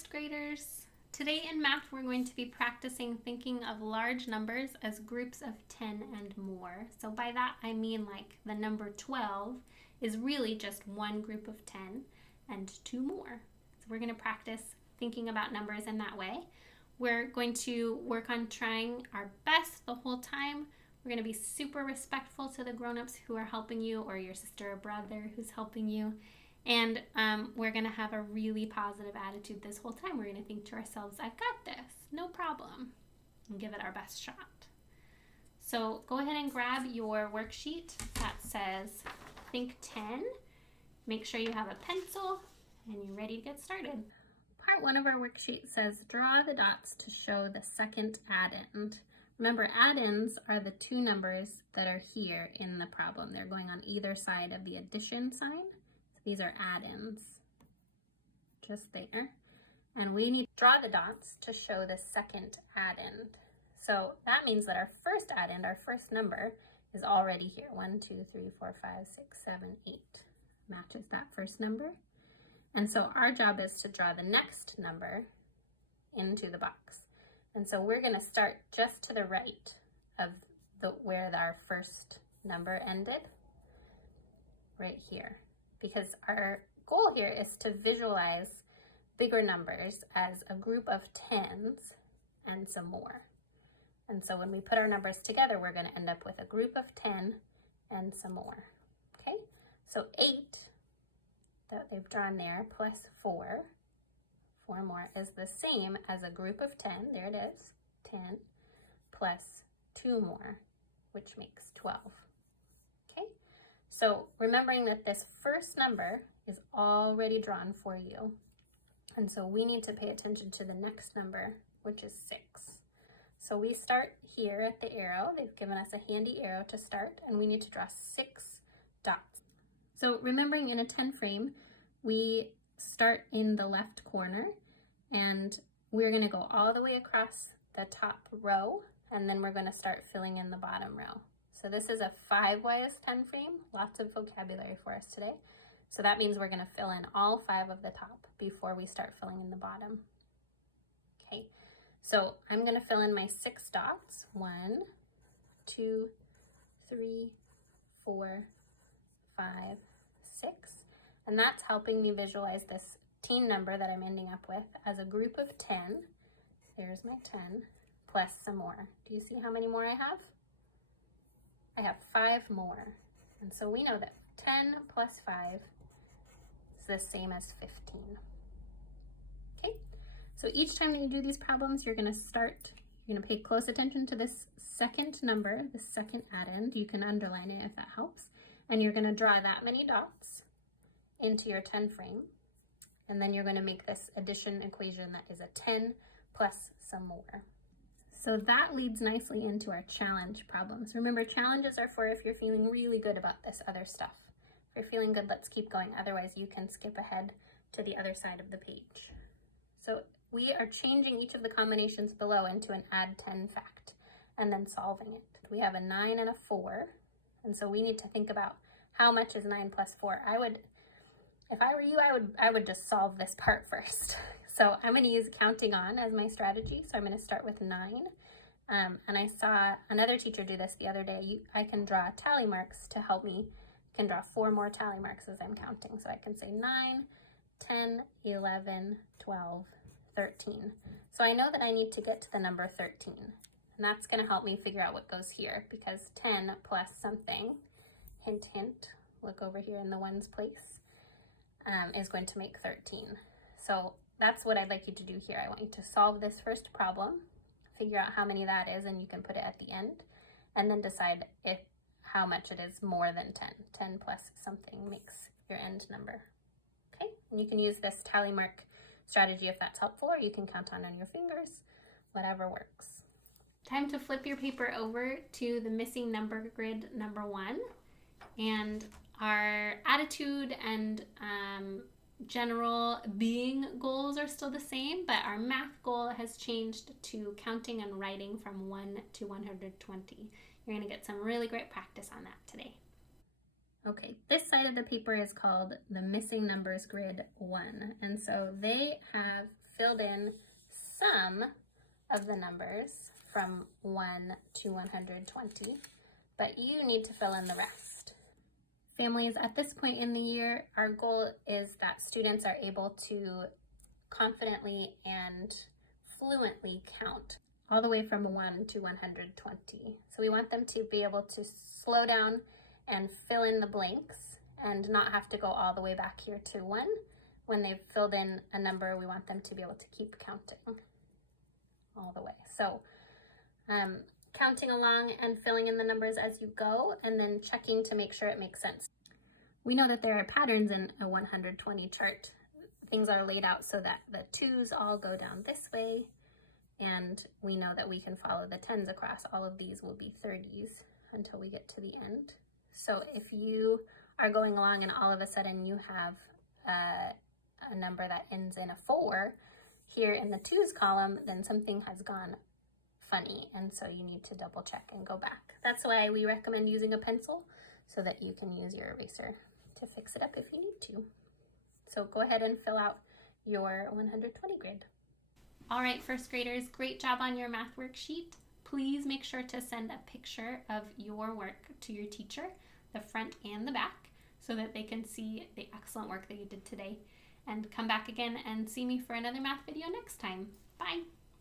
first graders. Today in math we're going to be practicing thinking of large numbers as groups of 10 and more. So by that I mean like the number 12 is really just one group of 10 and two more. So we're going to practice thinking about numbers in that way. We're going to work on trying our best the whole time. We're going to be super respectful to the grown-ups who are helping you, or your sister or brother who's helping you. And we're going to have a really positive attitude this whole time. We're going to think to ourselves, I've got this, no problem, and give it our best shot. So go ahead and grab your worksheet that says Think 10. Make sure you have a pencil and you're ready to get started. Part 1 of our worksheet says draw the dots to show the second addend. Remember, addends are the two numbers that are here in the problem. They're going on either side of the addition sign. These are addends, just there. And we need to draw the dots to show the second addend. So that means that our first addend, our first number, is already here. 1, 2, 3, 4, 5, 6, 7, 8. Matches that first number. And so our job is to draw the next number into the box. And so we're going to start just to the right of where our first number ended, right here. Because our goal here is to visualize bigger numbers as a group of tens and some more. And so when we put our numbers together, we're going to end up with a group of 10 and some more. Okay, so 8 that they've drawn there plus 4 more is the same as a group of 10, there it is, 10 plus 2 more, which makes 12. Okay, so remembering that this first number is already drawn for you, and so we need to pay attention to the next number, which is 6. So we start here at the arrow. They've given us a handy arrow to start, and we need to draw 6 dots. So remembering in a 10 frame, we start in the left corner, and we're going to go all the way across the top row, and then we're going to start filling in the bottom row. So this is a 5-wise 10 frame, lots of vocabulary for us today. So that means we're going to fill in all 5 of the top before we start filling in the bottom. Okay, so I'm going to fill in my 6 dots. 1, 2, 3, 4, 5, 6. And that's helping me visualize this teen number that I'm ending up with as a group of 10. There's my 10, plus some more. Do you see how many more I have? I have 5 more. And so we know that 10 plus 5 is the same as 15. Okay, so each time that you do these problems, you're going to pay close attention to this second number, the second addend. You can underline it if that helps. And you're going to draw that many dots into your 10 frame. And then you're going to make this addition equation that is a 10 plus some more. So that leads nicely into our challenge problems. Remember, challenges are for if you're feeling really good about this other stuff. If you're feeling good, let's keep going. Otherwise, you can skip ahead to the other side of the page. So we are changing each of the combinations below into an add 10 fact and then solving it. We have a 9 and a 4. And so we need to think about how much is 9 plus 4. If I were you, I would just solve this part first. So I'm going to use counting on as my strategy. So I'm going to start with 9. And I saw another teacher do this the other day. I can draw tally marks to help me. I can draw 4 more tally marks as I'm counting. So I can say 9, 10, 11, 12, 13. So I know that I need to get to the number 13. And that's going to help me figure out what goes here, because 10 plus something, hint, hint, look over here in the ones place, is going to make 13. So that's what I'd like you to do here. I want you to solve this first problem, figure out how many that is, and you can put it at the end, and then decide how much it is more than 10. 10 plus something makes your end number. Okay, and you can use this tally mark strategy if that's helpful, or you can count on your fingers, whatever works. Time to flip your paper over to the missing number grid number 1, and our attitude and general being goals are still the same, but our math goal has changed to counting and writing from 1 to 120. You're going to get some really great practice on that today. Okay, this side of the paper is called the missing numbers grid 1, and so they have filled in some of the numbers from 1 to 120, but you need to fill in the rest. Families, at this point in the year, our goal is that students are able to confidently and fluently count all the way from 1 to 120. So we want them to be able to slow down and fill in the blanks and not have to go all the way back here to 1. When they've filled in a number, we want them to be able to keep counting all the way. So counting along and filling in the numbers as you go, and then checking to make sure it makes sense. We know that there are patterns in a 120 chart. Things are laid out so that the 2s all go down this way, and we know that we can follow the 10s across. All of these will be 30s until we get to the end. So if you are going along and all of a sudden you have a number that ends in a 4 here in the 2s column, then something has gone funny, and so you need to double check and go back. That's why we recommend using a pencil, so that you can use your eraser to fix it up if you need to. So go ahead and fill out your 120 grid. All right, first graders, great job on your math worksheet. Please make sure to send a picture of your work to your teacher, the front and the back, so that they can see the excellent work that you did today. And come back again and see me for another math video next time. Bye.